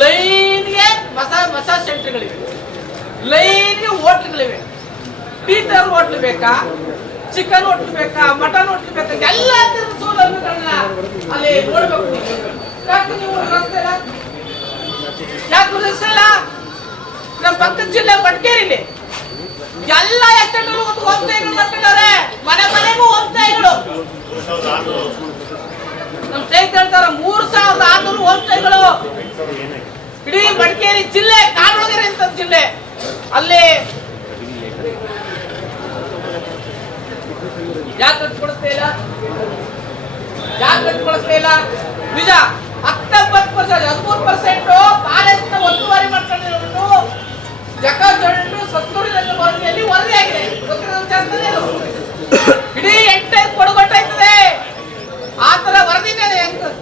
ಲೈನ್ಗೆ ಮಸಾಜ್ ಸೆಂಟರ್ಗಳಿವೆ, ಲೈನ್ಗೆ ಹೋಟ್ಲ್ಗಳಿವೆ. Teacher hotel ಬೇಕಾ, ಚಿಕನ್ ಹೋಟ್ಲ್ ಬೇಕಾ, ಮಟನ್ ಹೋಟ್ಲ್ ಬೇಕಾ, ಎಲ್ಲ ಸೌಲಭ್ಯಗಳನ್ನ ಅಲ್ಲಿ ನೋಡ್ಬೇಕು. ಯಾಕೆ ನೀವು ರಸ್ತೆ ಇಲ್ಲ? ನಮ್ಮ ಪಕ್ಕದ ಜಿಲ್ಲೆ ಮಡಿಕೇರಿಲಿ ಎಲ್ಲ ಎಸ್ಟೇಟಲ್ಲೂ ಒಂದು ಹೋಮ್ ಸ್ಟೇಗಳು ಮಾಡ್ತಿದ್ದಾರೆ. ಮನೆ ಮನೆಗೂ ಹೋಮ್ ಸ್ಟೇಗಳು. ನಮ್ಮ ಸ್ನೇಹಿತ ಹೇಳ್ತಾರೆ 3600 ಹೋಮ್ ಸ್ಟೇಗಳು ಇಡೀ ಮಡಿಕೇರಿ ಜಿಲ್ಲೆ, ಕಾರವಾರ ಅಂತ ಜಿಲ್ಲೆ. ಅಲ್ಲಿ ಯಾಕೆ ಕಟ್ಕೊಳಿಸ್ತಾ ಇಲ್ಲ? ನಿಜ 13% ಕಾಲೇಜಿನ ಒತ್ತುವರಿ ಮಾಡ್ಕೊಂಡಿರೋದು ಕಸ್ತೂರಿ ರಂಗ ವರದಿಯಲ್ಲಿ ವರದಿಯಾಗಿದೆ. ಇಡೀ ಎಂಟೈರ್ ಕೊಡಗೊಟ್ಟಾಯ್ತದೆ. ಆ ತರ ವರದಿ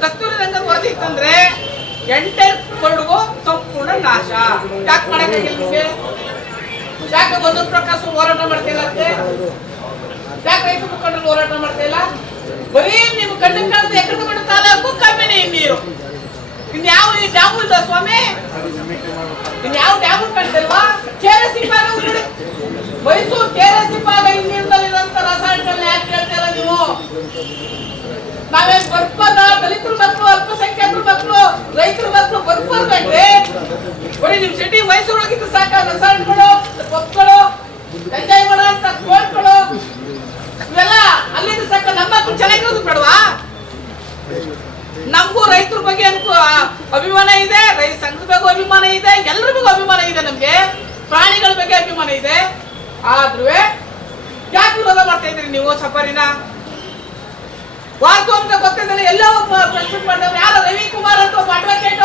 ಕಸ್ತೂರಿ ರಂಗದ ವರದಿ ಇತ್ತಂದ್ರೆ ಎಂಟೈರ್ ಕೊಡಗು ಸಂಪೂರ್ಣ ನಾಶ. ಯಾಕೆ ಮಾಡಕ್ಕಾಗಿಲ್ಲ ನಿಮ್ಗೆ? ಯಾಕೆ ಒಂದು ಪ್ರಕಾಶ ಹೋರಾಟ ಮಾಡ್ತಿಲ್ಲ? ಯಾಕೆ ರೈತ ಮುಖಂಡರು ಹೋರಾಟ ಮಾಡ್ತಾ ಇಲ್ಲ? ಬರೀ ನೀವು ಕಣ್ಣು ಕಾಣದ ಎಕರೆ ತಾಲೂಕು ಕಮ್ಮಿನೇ ನೀರು. ಇನ್ಯಾವ ಡ್ಯಾಮು ಇಲ್ಲ ಸ್ವಾಮಿ, ಇನ್ಯಾವ ಡ್ಯಾಮು ಕಾಣ್ತಿಲ್ವಾ? ಕೆಆರ್ಎಸ್ ಭಾಗ ನೋಡಿ, ಮೈಸೂರು ಕೆಆರ್ಎಸ್ ಭಾಗ ಇನ್ನಿರಲಿರಂತ ರಾಸಾಯನಿಕಗಳನ್ನ ಯಾಕೆ ಹೇಳ್ತೀರ ನೀವು? ನಾವೇನ್ ಬರ್ಪದ ದಲಿತರ ಮಕ್ಕಳು, ಅಲ್ಪಸಂಖ್ಯಾತರ ಮಕ್ಕಳು, ರೈತರ ಮಕ್ಕಳು ಬರ್ಬರ್ಬೇಕ್ರಿ. ಬರೀ ನಿಮ್ ಸಿಟಿ ಮೈಸೂರು ಹೋಗಿದ್ದು ಸಾಕ? ರಾಸಾಯನಿಕಗಳು, ಪಪ್ಪಗಳು, ಎಂಜಾಯ್ ಮಾಡೋ ಅಂತ ಕೋಟ್ಗಳು ಇವೆಲ್ಲ ಅಲ್ಲಿಂದ ಸಾಕ. ನಮ್ಮ ಮಕ್ಕಳು ಚೆನ್ನಾಗಿರೋದು ಬೇಡವಾ? ನಮಗೂ ರೈತರ ಬಗ್ಗೆ ಅಭಿಮಾನ ಇದೆ, ರೈತ ಸಂಘದ ಬಗ್ಗೆ ಅಭಿಮಾನ ಇದೆ, ಎಲ್ಲರ ಬಗ್ಗೆ ಅಭಿಮಾನ ಇದೆ. ನಮ್ಗೆ ಪ್ರಾಣಿಗಳ ಬಗ್ಗೆ ಅಭಿಮಾನ ಇದೆ. ಆದ್ರೂ ಯಾಕೆ ವಿರೋಧ ಮಾಡ್ತಾ ಇದ್ರಿ ನೀವು ಸಫಾರಿನ? ವಾಸ್ತವಂತ ಗೊತ್ತಿದ್ದಾನೆ. ಎಲ್ಲೋ ಪ್ರೆಸ್ಮೆಂಟ್ ಮಾಡಿದವ್ರು ಯಾರೋ ರವಿಕುಮಾರ್ ಅಂತ ಒಬ್ಬ ಅಡ್ವೊಕೇಟ್,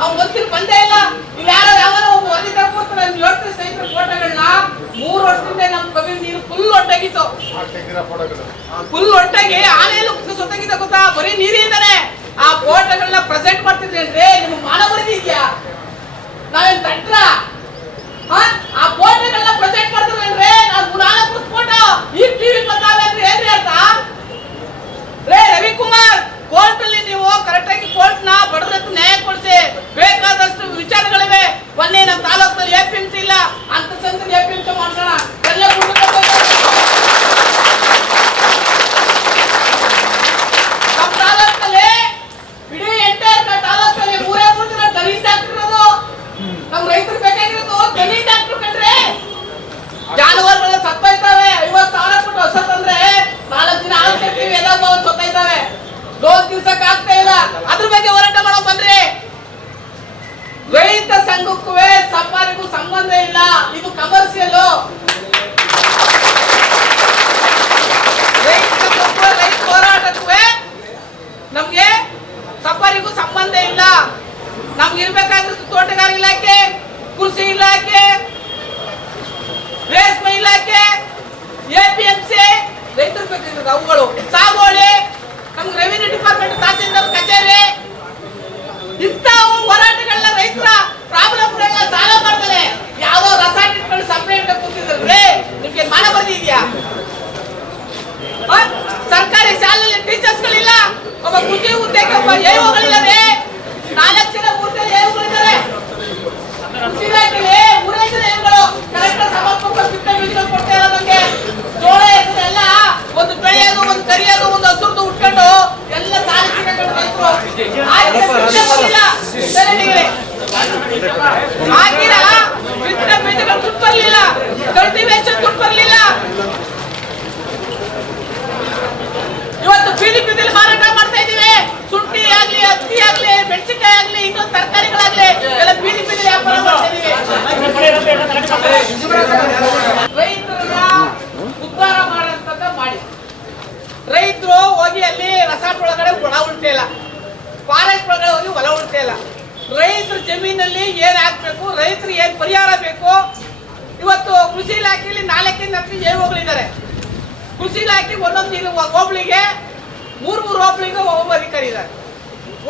ಅವ್ನು ಗೊತ್ತಿಲ್ಲ ಬಂದೇ ಇಲ್ಲ. ಇಲ್ಲಿ ಯಾರೋ ಯಾವನೋ ಒಬ್ಬ ವರದಿ ತರ್ಕೊಡ್ತಾರೆ. ಹೇಳ್ತಾರೆ ಸ್ನೇಹಿತರ ಫೋಟೋಗಳನ್ನ 3 ವರ್ಷದಿಂದ ನಮ್ಮ ಕವಿ ನೀರು ಫುಲ್ ಹೊಂಟಾಗಿತ್ತು. ಫುಲ್ ಹೊಂಟಾಗಿ ಆನೆಯಲ್ಲೂ ಸುತ್ತಾಗಿದ್ದ ಗೊತ್ತಾ? ಬರೀ ನೀರಿಂದಾನೆ ಆ ಫೋಟೋಗಳನ್ನ ಪ್ರೆಸೆಂಟ್ ಮಾಡ್ತಿದ್ರಿ ಅಂದ್ರೆ ನಿಮ್ಗೆ ಮಾನವರಿದಿ ಇದೆಯಾ? ನಾವೇನ್ ತಟ್ರ? ಆ ಫೋಟೋಗಳನ್ನ ಪ್ರೆಸೆಂಟ್ ಮಾಡ್ತಿದ್ರಿ ಅಂದ್ರೆ ನಾವು 4 ಫೋಟೋ ಈ ಟಿವಿ ಬರ್ತಾವೆ ಅಂದ್ರೆ ಏನ್ರಿ ಅರ್ಥ? ರೇ ರವಿಕುಮಾರ್, ಕೋರ್ಟ್ ಅಲ್ಲಿ ನೀವು ಕರೆಕ್ಟ್ ಆಗಿ ಕೋರ್ಟ್ ನ ಬಡವರತ್ತು ನ್ಯಾಯ ಕೊಡಿಸಿ. ಬೇಕಾದಷ್ಟು ವಿಚಾರಗಳಿವೆ. ಮೊನ್ನೆ ನಮ್ಮ ತಾಲೂಕಿನಲ್ಲಿ ಎಪಿಎಂಸಿ ಇಲ್ಲ ಅಂತ ಸಂದರ್ಭ ಎಪಿಎಂಸಿ ಮಾಡ್ಸೋಣ. ಎಲ್ಲ ನಮ್ಮ ತಾಲೂಕಲ್ಲಿ ಇಡೀ ಎಂಟೈರ್ ತಾಲೂಕಲ್ಲಿ 3 ಜನ ದನಿ ಡಾಕ್ಟರ್ ಇರೋದು. ನಮ್ ರೈತರು ಬೇಕಾಗಿರೋದು ದನಿ ಡಾಕ್ಟರ್ ಕಂಡ್ರೆ. ಜಾನುವಾರುಗಳೆಲ್ಲ ಸತ್ತೋಯ್ತಾವೆ. 50,000 ಕೊಟ್ಟು ಹೊಸ ತಂದ್ರೆ 4 ದಿನ ಹಾಲು ಕಟ್ತೀವಿ, ಎಲ್ಲ ಸತ್ತೋಯ್ತಾವೆ. ಲೋನ್ ತೀರ್ಸಕ್ ಆಗ್ತಾ ಇಲ್ಲ. ಅದ್ರ ಬಗ್ಗೆ ಹೋರಾಟ ಮಾಡೋ ಬಂದ್ರೆ ರೈತ ಸಂಘಕ್ಕೂ ಸಫಾರಿಗೂ ಸಂಬಂಧ ಇಲ್ಲ. ಇದು ಕಮರ್ಷಿಯಲ್. ರೈತ ಸಂಘಕ್ಕೂ ರೈತ ಹೋರಾಟಕ್ಕೂ ನಮ್ಗೆ ಸಫಾರಿಗೂ ಸಂಬಂಧ ಇಲ್ಲ. ನಮ್ಗೆ ಇರ್ಬೇಕಾಗಿರೋದು ತೋಟಗಾರಿಕೆ ಇಲಾಖೆ, ಕೃಷಿ ಇಲಾಖೆ, ರೇಷ್ಮೆ ಇಲಾಖೆ, ಎಪಿಎಂಸಿ, ರೈತರು ಬೇಕಾಗಿರೋದು ಅವುಗಳು, ಸಾಗುವಳಿ, ನಮ್ಗೆ ರೆವಿನ್ಯೂ ಡಿಪಾರ್ಟ್ಮೆಂಟ್, ತಹಸೀಲ್ದಾರ್ ಕಚೇರಿ. ಇಂಥ ಹೋರಾಟಗಳನ್ನ ರೈತರ ಪ್ರಾಬ್ಲಮ್ಗಳನ್ನ ಸಾಲ್ವ್ ಮಾಡ್ತಾರೆ. ಯಾವ್ದೋ ರಾಸಾಯನಿಕಗಳು ಸಪ್ರೇಟ್ ಕೂತಿದ್ರೆ ನಿಮ್ಗೆ ಮಾನ ಬರ್ದಿ ಇದೆಯಾ? ಸರ್ಕಾರಿ ಶಾಲೆಯಲ್ಲಿ ಟೀಚರ್ಸ್ಗಳಿಲ್ಲ. ಒಬ್ಬ ಕೃಷಿ ಹುದ್ದೆಗೆ ಒಬ್ಬ ಏವುಗಳಿದ್ದಾರೆ. 4 ಜನ 3 ಜನ ಏವುಗಳಿದ್ದಾರೆ. ಕೃಷಿ ಇಲಾಖೆಯಲ್ಲಿ 3 ಜನ ಏವುಗಳು ಕರೆಕ್ಟ್ ಸಮರ್ಪಕ ಬಿತ್ತನೆ ಬೀಜಗಳು ಕೊಡ್ತಾ ಇಲ್ಲ. ನಮ್ಗೆ ಜೋಳ ಹೆಸರೆಲ್ಲ ಒಂದು ಬೆಳೆಯೋದು, ಒಂದು ಕರಿಯೋದು, ಒಂದು ಹಸುರ್ದು ಉಟ್ಕೊಂಡು ಎಲ್ಲ ಸಾಲಿಸಿಕೊಂಡು ರೈತರು ಆಗಿರ ಬಿತ್ತನೆ ಬೀಜಗಳು ದುಡ್ಡು ಬರಲಿಲ್ಲ, ಕಲ್ಟಿವೇಶನ್ ದುಡ್ಡು ಬರಲಿಲ್ಲ. ಇವತ್ತು ಬೀದಿ ಬೀದಿಲಿ ಮಾರಾಟ ಮಾಡ್ತಾ ಇದೀವಿ. ಶುಂಠಿ ಆಗ್ಲಿ, ಹತ್ತಿ ಆಗ್ಲಿ, ಮೆಣಸಿನಕಾಯಿ ಆಗ್ಲಿ, ಇನ್ನೊಂದು ತರಕಾರಿಗಳಾಗ್ಲಿ ಎಲ್ಲ ಬೀದಿ ಬೀದಿಲಿ ವ್ಯಾಪಾರ ಮಾಡ್ತಾ ಇದೀವಿ. ರೈತರನ್ನ ಉದ್ಧಾರ ಮಾಡಂತಂದ ಮಾಡಿ ರೈತರು ಹೋಗಿ ಅಲ್ಲಿ ರೆಸಾರ್ಟ್ ಒಳಗಡೆ ಹೊಲ ಉಳ್ತಾ ಇಲ್ಲ, ಫಾರೆಸ್ಟ್ ಒಳಗಡೆ ಹೋಗಿ ಹೊಲ ಉಳ್ತಾ ಇಲ್ಲ. ರೈತರ ಜಮೀನಲ್ಲಿ ಏನ್ ಹಾಕ್ಬೇಕು, ರೈತರಿಗೆ ಏನ್ ಪರಿಹಾರ ಬೇಕು. ಇವತ್ತು ಕೃಷಿ ಇಲಾಖೆಯಲ್ಲಿ 4 ಏವುಗಳಿದ್ದಾರೆ. ಕೃಷಿ ಇಲಾಖೆ ಒಂದೊಂದು ಹೋಬಳಿಗೆ 3 ಹೋಬಳಿಗೆ ಒಬ್ಬ ಅಧಿಕಾರಿ ಇದ್ದಾರೆ.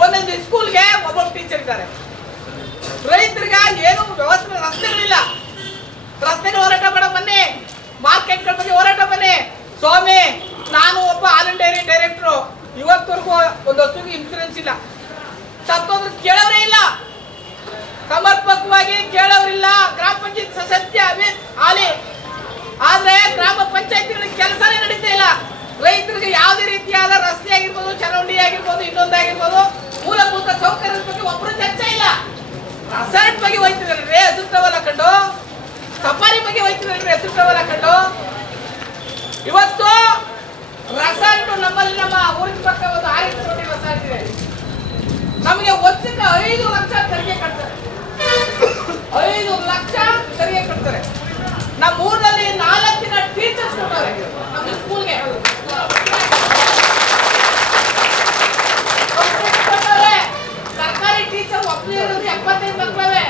ಒಂದೊಂದು ಸ್ಕೂಲ್ಗೆ ಒಬ್ಬ ಟೀಚರ್ ಇದ್ದಾರೆ. ರೈತರಿಗೆ ಏನು ವ್ಯವಸ್ಥೆ, ರಸ್ತೆಗಳಿಲ್ಲ. ರಸ್ತೆಗಳ ಹೋರಾಟ ಮಾಡೋ ಬನ್ನಿ, ಮಾರ್ಕೆಟ್ಗಳ ಬಗ್ಗೆ ಹೋರಾಟ ಬನ್ನಿ. ಸ್ವಾಮಿ, ನಾನು ಒಬ್ಬ ಹಾಲಿನ ಡೈರಿ ಡೈರೆಕ್ಟ್ರು. ಇವತ್ತವರೆಗೂ ಒಂದು ಹಸುಗೆ ಇನ್ಸೂರೆನ್ಸ್ ಇಲ್ಲ. ಸತ್ತೋದ್ರೆ ಕೇಳೋರೇ ಇಲ್ಲ. ಸಮರ್ಪಕವಾಗಿ ಕೇಳೋರಿಲ್ಲ. ಗ್ರಾಮ ಪಂಚಾಯತ್ ಸದಸ್ಯ ಆಲಿ ಆದ್ರೆ ಗ್ರಾಮ ಪಂಚಾಯತಿಗಳಿಗೆ ಕೆಲಸನೇ ನಡೀತಾ ಇಲ್ಲ. ರೈತರಿಗೆ ಯಾವುದೇ ರೀತಿಯಾದ ರಸ್ತೆ ಆಗಿರ್ಬೋದು, ಚರಂಡಿ ಆಗಿರ್ಬೋದು, ಇನ್ನೊಂದಾಗಿರ್ಬೋದು, ಮೂಲಭೂತ ಸೌಕರ್ಯದ ಬಗ್ಗೆ ಒಬ್ಬರು ಚರ್ಚೆ ಇಲ್ಲ. ರೆಸಾರ್ಟ್ ಬಗ್ಗೆ ಹೋಯ್ತಿದ್ರಿ ಹೆಸರು ಟವಲ್ ಹಾಕೊಂಡು, ಸಫಾರಿ ಬಗ್ಗೆ ಹೋಯ್ತಿದ್ರಿ ಹೆಸರು ಟವಲ್ ಹಾಕೊಂಡು. ಇವತ್ತು ರೆಸಾರ್ಟ್ ನಮ್ಮಲ್ಲಿ ನಮ್ಮ ಊರಿನ ಪಕ್ಕ ಒಂದು 6 ಕೋಟಿ ರೆಸಾರ್ಟ್ ಇದೆ. ನಮಗೆ ವರ್ಷಕ್ಕೆ 5 ಲಕ್ಷ ತೆರಿಗೆ ಕಟ್ತಾರೆ. 5 ಲಕ್ಷ ತೆರಿಗೆ ಕಟ್ತಾರೆ. ನಮ್ಮ ಊರಿನಲ್ಲಿ 4 ದಿನ ಟೀಚರ್ಸ್ ಕೊಡ್ತಾರೆ ನಮ್ಮ ಸ್ಕೂಲ್ಗೆ. ಸರ್ಕಾರಿ ಟೀಚರ್ ಒಬ್ಬರು ಇರೋದು 75 ಮಕ್ಕಳವೆ.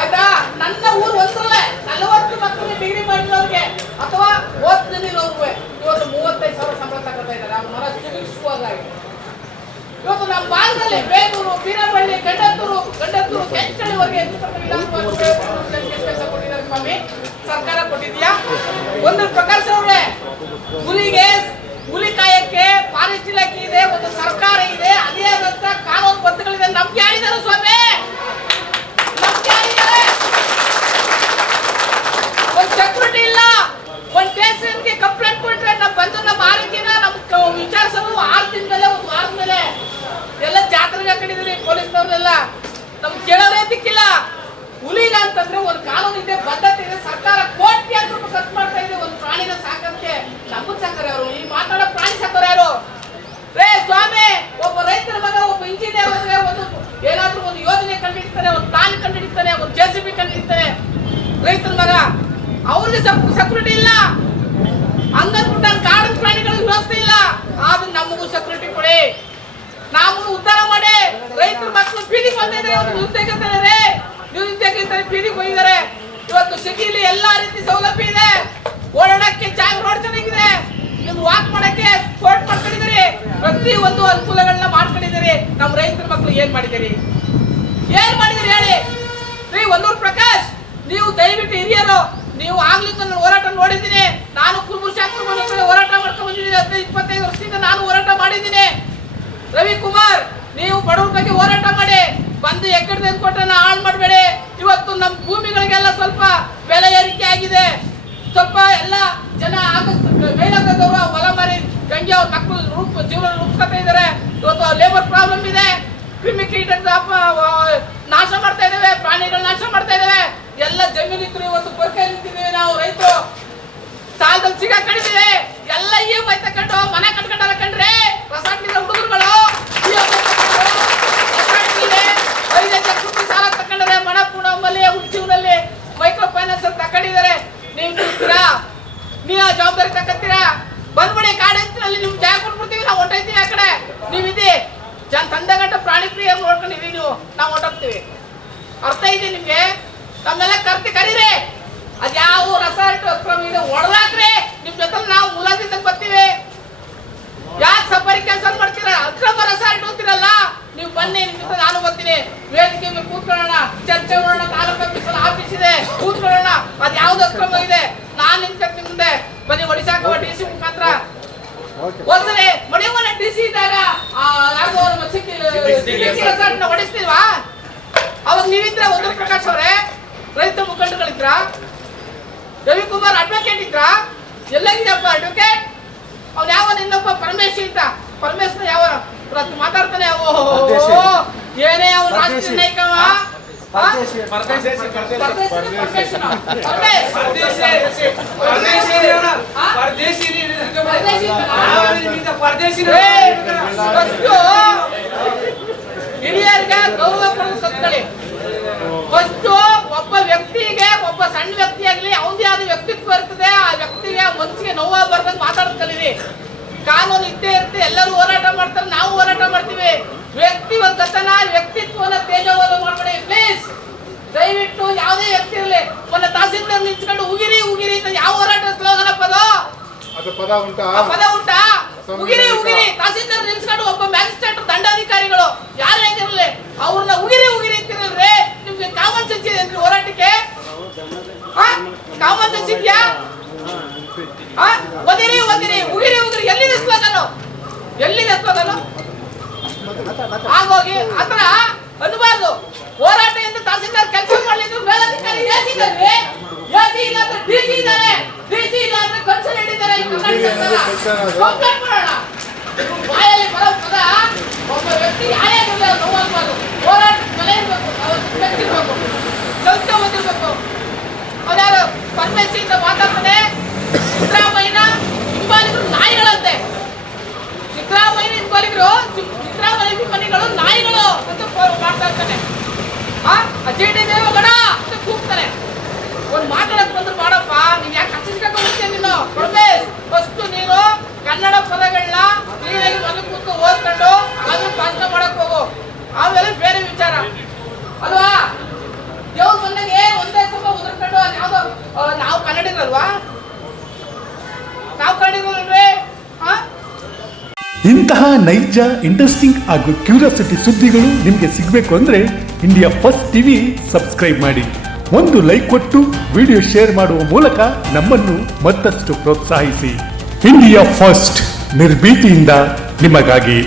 ಆಯ್ತಾ? ನನ್ನ ಊರು ಒಂದ್ರಲ್ಲೇ 40 ಮಕ್ಕಳಿಗೆ ಡಿಗ್ರಿ ಮಾಡಿರೋರಿಗೆ ಅಥವಾ ಓದ್ತಿರೋರ್ಗೆ ಇವತ್ತು 35,000 ಸಂಬಳ ತಗೊಳ್ತಾ ಇದ್ದಾರೆ. ಅವ್ರ ಮನ ಸುಗಿಸುವಾಗಾಗಿ ಇವತ್ತು ನಮ್ಮ ಭಾಗದಲ್ಲಿ ಬೇಲೂರು, ಬೀರಬಳ್ಳಿ, ಗಂಡತ್ತೂರು, ಕೆಂಚಳಿವರೆಗೆ ಕೆಲಸ ಕೊಟ್ಟಿದ್ದಾರೆ. ಸ್ವಾಮಿ ಸರ್ಕಾರ ಕೊಟ್ಟಿದ್ಯಾ? ಒಂದು ಪ್ರಕಾಶ್ ಅವ್ರೆ, ಹುಲಿ ಕಾಯಕ್ಕೆ ಫಾರೆಸ್ಟ್ ಇಲಾಖೆ ಇದೆ, ಒಂದು ಸರ್ಕಾರ ಇದೆ, ಅದೇ ಆದಂತ ಕಾನೂನು ಬದ್ಧಗಳಿದೆ. ನಮ್ಗೆ ಯಾರಿದ್ದಾರೆ ಸ್ವಾಮಿ? ನಮ್ಗೆ ಯಾರಿದ್ದಾರೆ? ಒಂದು ಸೆಕ್ಯೂರಿಟಿ ಇಲ್ಲ. ಒಂದು ಸ್ಟೇಷನ್ಗೆ ಕಂಪ್ಲೇಂಟ್ ಕೊಟ್ರೆ ನಾವು ಬಂದು ನಮ್ಮ ಆರೋಗ್ಯನ ನಮ್ಗೆ ವಿಚಾರಿಸಲು 6 ದಿನ ಮೇಲೆ, ಒಂದು ವಾರದ ಮೇಲೆ ಎಲ್ಲ ಜಾತ್ರೆಗೆ ಹಾಕೊಂಡಿದ್ರಿ ಪೊಲೀಸ್ನವ್ರನ್ನೆಲ್ಲ. ನಮ್ಗೆ ಕೇಳೋದೇ ದಿಕ್ಕಿಲ್ಲ. ಹುಲಿಗ ಅಂತಂದ್ರೆ ಒಂದು ಕಾನೂನು ಇದೆ, ಬದ್ಧತೆ ಇದೆ. ಸರ್ಕಾರ ಕೋಟ್ಯಾಂತರ ರೂಪಾಯಿ ಖರ್ಚು ಮಾಡ್ತಾ ಇದೆ ಒಂದು ಪ್ರಾಣಿನ ಸಾಕಕ್ಕೆ. ನಮ್ಮನ್ನ ಸಾಕೋರು ಯಾರು? ಈ ಮಾತಾಡೋ ಪ್ರಾಣಿ ಸಾಕೋರು ಯಾರು? ರೇ ಸ್ವಾಮಿ, ಒಬ್ಬ ರೈತರ ಮಗ, ಒಬ್ಬ ಇಂಜಿನಿಯರ್ ಒಂದು ಏನಾದ್ರೂ ಒಂದು ಯೋಜನೆ ಕಂಡಿಡ್ತಾನೆ, ಒಂದು ಪ್ಲಾನ್ ಕಂಡಿಡ್ತಾನೆ, ಒಂದು JCB ಕಂಡಿಡ್ತಾನೆ. ರೈತರ ಮಗ ಅವ್ರಿಗೆ ಸೆಕ್ಯೂರಿಟಿ ಇಲ್ಲ. ಹಂಗಂದ್ಬಿಟ್ಟು ಕಾಡು ಪ್ರಾಣಿಗಳಿಗೆ ವ್ಯವಸ್ಥೆ ಇಲ್ಲ. ಆದ್ರೆ ನಮಗೂ ಸೆಕ್ಯೂರಿಟಿ ಕೊಡಿ, ನಾವು ಉದ್ಧಾರ ಮಾಡಿ. ರೈತರ ಮಕ್ಕಳು ಬೀದಿಗೆ ಬರ್ತಾ ಇದ್ದಾರೆ, ನಿರುದ್ಯೋಗಿದ್ದಾರೆ, ಬೀದಿಗೆ ಹೋಗಿದ್ದಾರೆ. ಇವತ್ತು ಸಿಟಿಲಿ ಎಲ್ಲಾ ರೀತಿ ಸೌಲಭ್ಯ ಇದೆ. ಓಡಾಡಕ್ಕೆ ಜಾಗ ರೋಡ್ ಚೆನ್ನಾಗಿದೆ, ನಿಮ್ಗೆ ವಾಕ್ ಮಾಡಕ್ಕೆ ಸ್ಪೋರ್ಟ್ ಮಾಡ್ಕೊಂಡಿದ್ದೀರಿ, ಪ್ರತಿ ಒಂದು ಅನುಕೂಲಗಳನ್ನ ಮಾಡ್ಕೊಂಡಿದ್ದೀರಿ. ನಮ್ಮ ರೈತರ ಮಕ್ಕಳು ಏನ್ ಮಾಡಿದಿರಿ ಹೇಳಿ? ಶ್ರೀ ಹೊನ್ನೂರು ಪ್ರಕಾಶ್, ನೀವು ದಯವಿಟ್ಟು ಹಿರಿಯರು, ನೀವು ಆಗ್ಲಿಂದ ನಾನು ಹೋರಾಟ ನೋಡಿದ್ದೀನಿ. ನಾನು ಕುರುಬು ಶಾಸ್ತ್ರ ಹೋರಾಟ ಮಾಡ್ಕೊಂಡು ಬಂದಿದ್ದೀನಿ. 15-25 ವರ್ಷದಿಂದ ನಾನು ಹೋರಾಟ ಮಾಡಿದ್ದೀನಿ. ರವಿಕುಮಾರ್, ನೀವು ಬಡವರ ಬಗ್ಗೆ ಹೋರಾಟ ಮಾಡಿ, ಬಂದು ಎಕ್ಕಡೆ ಕೊಟ್ಟನ ಹಾಳು ಮಾಡಬೇಡಿ. ಇವತ್ತು ನಮ್ಮ ಭೂಮಿಗಳಿಗೆಲ್ಲ ಸ್ವಲ್ಪ ಬೆಲೆ ಏರಿಕೆ ಆಗಿದೆ. ಸ್ವಲ್ಪ ಎಲ್ಲ ಜನ ಕೈಲಾಗದವರು ಹೊಲ ಮಾರಿ ಗಂಗೆ ಅವ್ರ ಮಕ್ಕಳು ಜೀವನ ರೂಪಿಸ್ಕೊತಾ ಇದ್ದಾರೆ. ಇವತ್ತು ಲೇಬರ್ ಪ್ರಾಬ್ಲಮ್ ಇದೆ, ಕ್ರಿಮಿ ಕೀಟ ನಾಶ ಮಾಡ್ತಾ ಇದ್ದೇವೆ, ಪ್ರಾಣಿಗಳು ನಾಶ ಮಾಡ್ತಾ ಇದ್ದೇವೆ. ಎಲ್ಲ ಜಮೀನಿತ್ತು ಇವತ್ತು ಬರ್ಕೈ ನಿಂತಿದ್ದೇವೆ ನಾವು ರೈತರು. ಸಾಲದಲ್ಲಿ ಸಿಗಾಕೊಂಡಿದ್ದೇವೆ. ಎಲ್ಲ EMI ತಕೊಂಡು ಮನೆ ಕಟ್ಕೊಂಡಾರ ಕಂಡ್ರೆ ರೆಸಾರ್ಟ್ನಿಂದ ಹುಡುಗರುಗಳು 5 ಲಕ್ಷ ರೂಪಾಯಿ ಸಾಲ ತಕೊಂಡ್ರೆ ಮಣಪುರಮಲ್ಲಿ ಉಜ್ಜೀವನಲ್ಲಿ ಮೈಕ್ರೋ ಫೈನಾನ್ಸ್ ಅಂತ ತಕೊಂಡಿದ್ದಾರೆ. ನೀವು ನಿಲ್ತೀರಾ? ನೀವು ಆ ಜವಾಬ್ದಾರಿ ತಕ್ಕತ್ತೀರಾ? ಬಂದ್ಬಿಡಿ ಕಾಡಂತಿನಲ್ಲಿ ನಿಮ್ಗೆ ಜಾಗ ಕೊಟ್ಬಿಡ್ತೀವಿ, ನಾವು ಹೊಂಟೈತೀವಿ. ಆ ಕಡೆ ನೀವಿದೆ ತಂದಗಂಟ ಪ್ರಾಣಿ ಪ್ರಿಯ ನೋಡ್ಕೊಂಡಿದ್ದೀವಿ, ನೀವು ನಾವು ಹೊಂಟೋಗ್ತೀವಿ. ಅರ್ಥ ಇದೆ ನಿಮ್ಗೆ? ನಮ್ಮೆಲ್ಲ ಕರೀರಿ. ಅದ್ಯಾವ ರೆಸಾರ್ಟ್ ಅಕ್ರಮ ಇದೆ ಹೊಡೆದಾಕ್ರಿ, ನಿಮ್ ಜೊತೆ ನಾವು ಮುಲಾಜಿಂದ ಬರ್ತೀವಿ. ಯಾಕೆ ಸಫಾರಿ ಕೆಲಸ ಮಾಡ್ತೀರಾ? ಅಕ್ರಮ ರೆಸಾರ್ಟ್ ಹೋಗ್ತಿರಲ್ಲ, ನೀವು ಬನ್ನಿ, ನಿಮ್ ಜೊತೆ ನಾನು ಬರ್ತೀನಿ. ವೇದಿಕೆ ಮೇಲೆ ಕೂತ್ಕೊಳ್ಳೋಣ, ಚರ್ಚೆ ಮಾಡೋಣ. ತಾಲೂಕು ಆಫೀಸ್ ಇದೆ, ಕೂತ್ಕೊಳ್ಳೋಣ. ಅದ್ ಯಾವ್ದು ಅಕ್ರಮ ಇದೆ ನಾನ್ ನಿಂತ ಮುಂದೆ ಬನ್ನಿ. ಒಡಿಶಾಕ DC ಮುಖಾಂತರ ಒಂದ್ಸರಿ ಮಡಿವನ DC ಇದ್ದಾಗ ರೆಸಾರ್ಟ್ ನ ಹೊಡಿಸ್ತಿಲ್ವಾ? ಅವಾಗ ನೀವಿದ್ರ ಹೊನ್ನೂರು ಪ್ರಕಾಶ್ ಅವರೇ, ರೈತ ಮುಖಂಡಗಳಿದ್ರ, ರವಿಕುಮಾರ್ ಅಡ್ವೊಕೇಟ್ ಇದ್ರ, ಎಲ್ಲಾಗಿದೆಯಪ್ಪ ಅಡ್ವೊಕೇಟ್? ಅವ್ನು ಯಾವ ಇನ್ನೊಬ್ಬ ಪರಮೇಶ್ ಅಂತ, ಪರಮೇಶ್ನ ಯಾವ ಮಾತಾಡ್ತಾನೆ. ಏನೇ ಅವ್ನು ರಾಷ್ಟ್ರೀಯ ನಾಯಕವ, ಹಿರಿಯರಿಗೆ ಗೌರವ ಕೊಡಲು ಕಲ್ತ್ಕೊಳ್ಳಿ. ಫಸ್ಟ್ ಒಬ್ಬ ವ್ಯಕ್ತಿಗೆ, ಒಬ್ಬ ಸಣ್ಣ ವ್ಯಕ್ತಿ ಆಗ್ಲಿ, ಅವನದೇ ಆದ ವ್ಯಕ್ತಿತ್ವ ಇರ್ತದೆ. ಆ ವ್ಯಕ್ತಿಗೆ ಮನಸ್ಸಿಗೆ ನೋವಾಗಬಾರ್ದಂಗೆ ಮಾತಾಡೋದು ಕಲೀರಿ. ಕಾನೂನು ಇದ್ದೇ ಇರುತ್ತೆ, ಎಲ್ಲರೂ ಹೋರಾಟ ಮಾಡ್ತಾರೆ, ನಾವು ಹೋರಾಟ ಮಾಡ್ತೀವಿ. ವ್ಯಕ್ತಿಗತನ ವ್ಯಕ್ತಿತ್ವನ ತೇಜವಾದ ಮಾಡಬೇಡಿ ಪ್ಲೀಸ್. ದಯವಿಟ್ಟು ಯಾವುದೇ ವ್ಯಕ್ತಿ ಇರಲಿ, ಮೊನ್ನೆ ತಹಸೀಲ್ದಾರ್ ನಿಂತ್ಕೊಂಡು ಉಗಿರಿ ಅಂತ ಯಾವ ಹೋರಾಟ ಸ್ಲೋಗನ ಪದ ಉಂಟಾ? ಉಗಿರಿ ತಹಸೀಲ್ದಾರ್ ನಿಲ್ಸ್ಕೊಂಡು ಒಬ್ಬ ಮ್ಯಾಜಿಸ್ಟ್ರೇಟ್ ದಂಡಾಧಿಕಾರಿಗಳು ಯಾರು ಹೆಂಗಿರಲಿ ಅವ್ರನ್ನ ಉಗಿರಿ ಅಂತಿರಲ್ರಿ. ನಿಮ್ಗೆ ಕಾಮನ್ ಸೆನ್ಸ್ ಇದೆ ಹೋರಾಟಕ್ಕೆ? ಕಾಮನ್ ಸೆನ್ಸ್ ಇದೆಯಾ? ಒದಿರಿ ಉಗಿರಿ ಎಲ್ಲಿದೆ ಸ್ಲೋಗನು? ಆಗೋಗಿ ಆತರ ಅನ್ನಬಾರ್ದು. ಹೋರಾಟ ಎಂದು ತಹಸೀಲ್ದಾರ್ ಕೆಲಸ ಮಾಡಲಿದ್ರು ಮೇಲಧಿಕಾರಿ ಎಸಿ ಇದ್ದಾರೆ, ಎಸಿ ಇಲ್ಲ ಅಂದ್ರೆ ಡಿಸಿ ಇದ್ದಾರೆ, ಡಿಸಿ ಇಲ್ಲ ಅಂದ್ರೆ ಕನ್ಸಲ್ಟೆಂಟ್ ಇದ್ದಾರೆ. ಈ ಕರ್ನಾಟಕ ಸರ್ಕಾರ ಕಂಪ್ಲೇಂಟ್ ಮಾಡೋಣ. ಬಾಯಲ್ಲಿ ಬರೋ ಪದ ಒಬ್ಬ ವ್ಯಕ್ತಿ ಯಾರೇ ಇರಲಿ ಅವ್ರು ನೋವಾಗಬಾರ್ದು. ಹೋರಾಟಕ್ಕೆ ಬೆಲೆ ಇರಬೇಕು, ಅವತ್ತು ಬೆಚ್ಚಿರ್ಬೇಕು, ಕೆಲಸ ಓದಿರ್ಬೇಕು. ಅವನ್ಯಾರು ಪರಮೇಶಿಯಿಂದ ಮಾತಾಡ್ತಾನೆ, ಸಿದ್ದರಾಮಯ್ಯನ ಹಿಂಬಾಲಿಗರು ನಾಯಿಗಳಂತೆ. ಸಿದ್ದರಾಮಯ್ಯನ ಹಿಂಬಾಲಿಗರು, ಸಿದ್ದರಾಮಯ್ಯ ಅಭಿಮಾನಿಗಳು ನಾಯಿಗಳು ಅಂತ ಮಾಡ್ತಾ ಇರ್ತಾನೆ. ಅಜೆಂಡೆ ದೇವಗಣ ಅಂತ ಕೂಗ್ತಾನೆ. ಒಂದು ಮಾತಾಡಕ್ ಬಂದ್ರು ಮಾಡಪ್ಪ, ನೀನ್ ಯಾಕೆ ಹಚ್ಚಿಸ್ಕೊಂಡು ಹೋಗ್ತೇನೆ ನೀನು? ಪರಮೇಶ್, ಫಸ್ಟ್ ನೀನು ಕನ್ನಡ ಪದಗಳನ್ನ ಕ್ಲೀನಾಗಿ ಮನೆ ಕೂತ್ಕೊಂಡು ಓದ್ಕೊಂಡು ಆಮೇಲೆ ಭಾಷಣ ಮಾಡಕ್ ಹೋಗು, ಆಮೇಲೆ ಬೇರೆ ವಿಚಾರ ಅಲ್ವಾ? ದೇವ್ರ ಬಂದಾಗೆ ಒಂದೇ ಸ್ವಲ್ಪ ಉದುರ್ಕೊಂಡು ಯಾವ್ದೋ ನಾವು ಕನ್ನಡಿಗರಲ್ವಾ? ನಾವು ಕನ್ನಡಿಗರಲ್ವೇ? ಇಂತಹ ನೈಜ, ಇಂಟ್ರೆಸ್ಟಿಂಗ್ ಹಾಗೂ ಕ್ಯೂರಿಯಾಸಿಟಿ ಸುದ್ದಿಗಳು ನಿಮಗೆ ಸಿಗಬೇಕು ಅಂದರೆ ಇಂಡಿಯಾ ಫಸ್ಟ್ ಟಿವಿ ಸಬ್ಸ್ಕ್ರೈಬ್ ಮಾಡಿ. ಒಂದು ಲೈಕ್ ಕೊಟ್ಟು ವಿಡಿಯೋ ಶೇರ್ ಮಾಡುವ ಮೂಲಕ ನಮ್ಮನ್ನು ಮತ್ತಷ್ಟು ಪ್ರೋತ್ಸಾಹಿಸಿ. ಇಂಡಿಯಾ ಫಸ್ಟ್, ನಿರ್ಭೀತಿಯಿಂದ ನಿಮಗಾಗಿ.